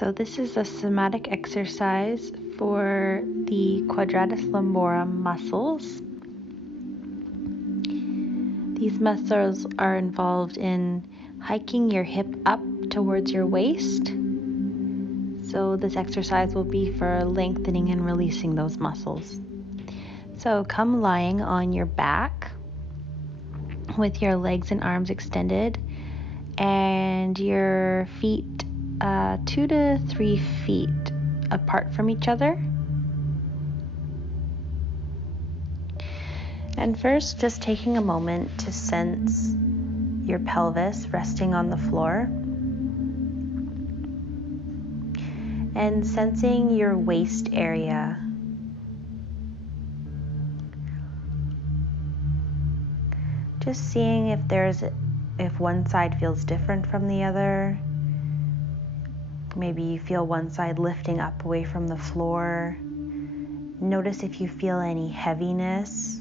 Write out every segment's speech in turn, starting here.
So this is a somatic exercise for the Quadratus Lumborum muscles. These muscles are involved in hiking your hip up towards your waist. So this exercise will be for lengthening and releasing those muscles. So come lying on your back with your legs and arms extended and your feet 2 to 3 feet apart from each other. And first, just taking a moment to sense your pelvis resting on the floor and sensing your waist area. Just seeing if one side feels different from the other. Maybe you feel one side lifting up away from the floor. Notice if you feel any heaviness,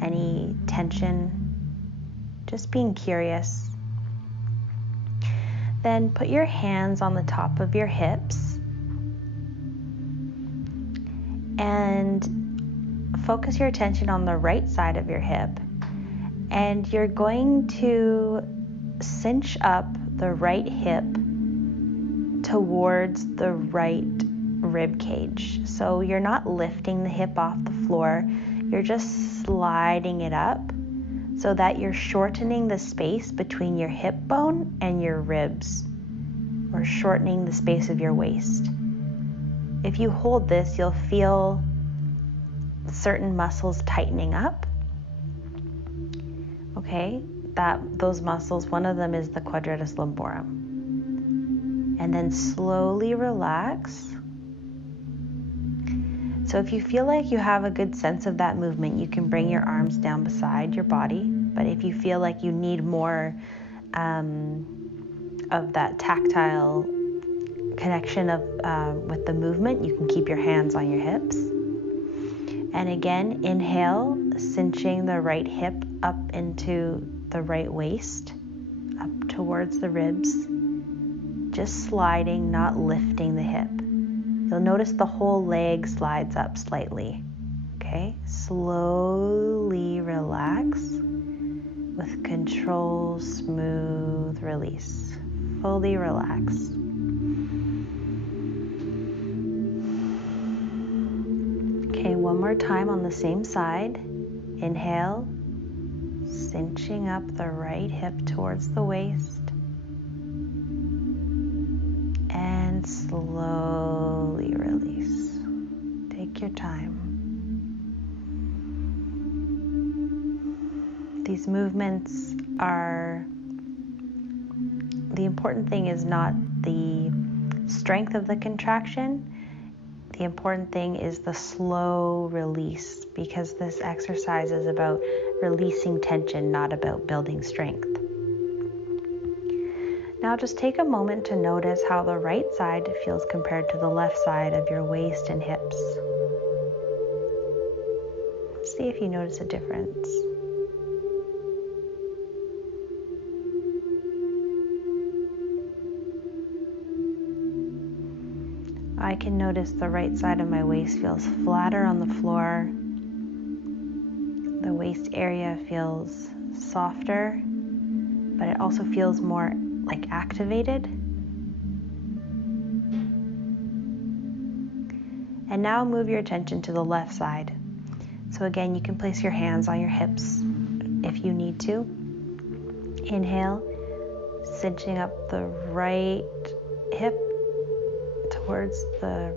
any tension. Just being curious. Then put your hands on the top of your hips and focus your attention on the right side of your hip. And you're going to cinch up the right hip towards the right rib cage. So you're not lifting the hip off the floor, you're just sliding it up so that you're shortening the space between your hip bone and your ribs, or shortening the space of your waist. If you hold this, you'll feel certain muscles tightening up. Okay, those muscles, one of them is the Quadratus Lumborum. And then slowly relax. So if you feel like you have a good sense of that movement, you can bring your arms down beside your body. But if you feel like you need more of that tactile connection with the movement, you can keep your hands on your hips. And again, inhale, cinching the right hip up into the right waist, up towards the ribs. Just sliding, not lifting the hip. You'll notice the whole leg slides up slightly. Okay, slowly relax with control, smooth release. Fully relax. Okay, one more time on the same side. Inhale, cinching up the right hip towards the waist. And slowly release. Take your time. These movements the important thing is not the strength of the contraction. The important thing is the slow release, because this exercise is about releasing tension, not about building strength. Now just take a moment to notice how the right side feels compared to the left side of your waist and hips. See if you notice a difference. I can notice the right side of my waist feels flatter on the floor. The waist area feels softer, but it also feels more like activated. And now move your attention to the left side. So again, you can place your hands on your hips if you need to. Inhale, cinching up the right hip towards the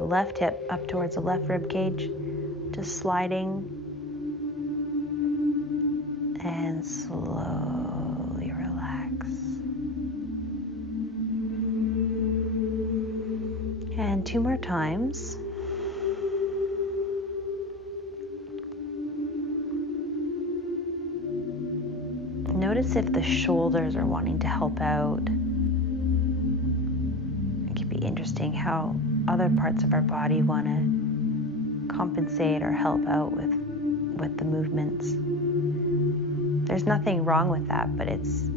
left hip up towards the left rib cage. Just sliding and slowly relax. And 2 more times. Notice if the shoulders are wanting to help out. It could be interesting how other parts of our body want to compensate or help out with the movements. There's nothing wrong with that, but it's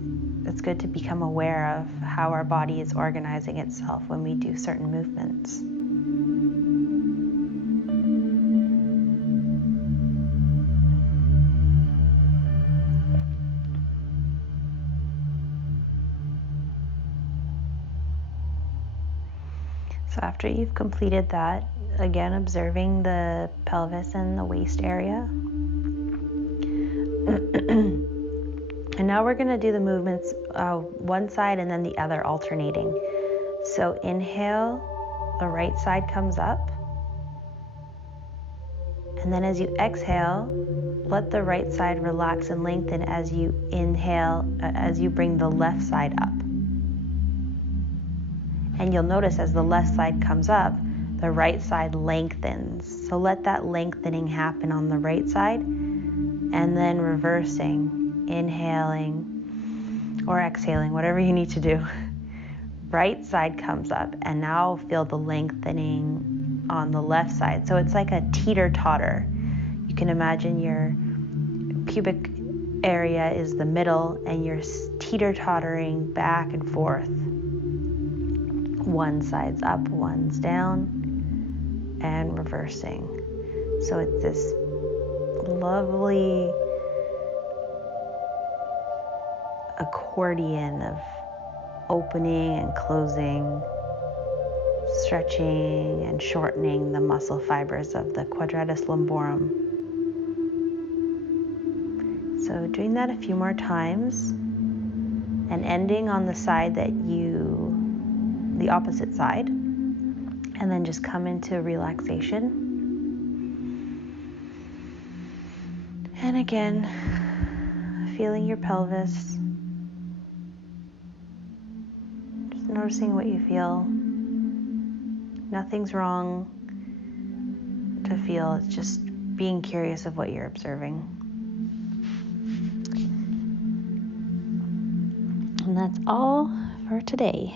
it's good to become aware of how our body is organizing itself when we do certain movements. So after you've completed that, again observing the pelvis and the waist area. And now we're going to do the movements one side and then the other alternating. So inhale, the right side comes up. And then as you exhale, let the right side relax and lengthen as you inhale, as you bring the left side up. And you'll notice as the left side comes up, the right side lengthens. So let that lengthening happen on the right side, and then reversing, inhaling or exhaling, whatever you need to do. Right side comes up, and now feel the lengthening on the left side. So it's like a teeter-totter. You can imagine your pubic area is the middle, and you're teeter-tottering back and forth. One side's up, one's down, and reversing. So it's this lovely accordion of opening and closing, stretching and shortening the muscle fibers of the Quadratus Lumborum. So doing that a few more times and ending on the side that the opposite side, and then just come into relaxation. And again, feeling your pelvis, just noticing what you feel. Nothing's wrong to feel, it's just being curious of what you're observing. And that's all for today.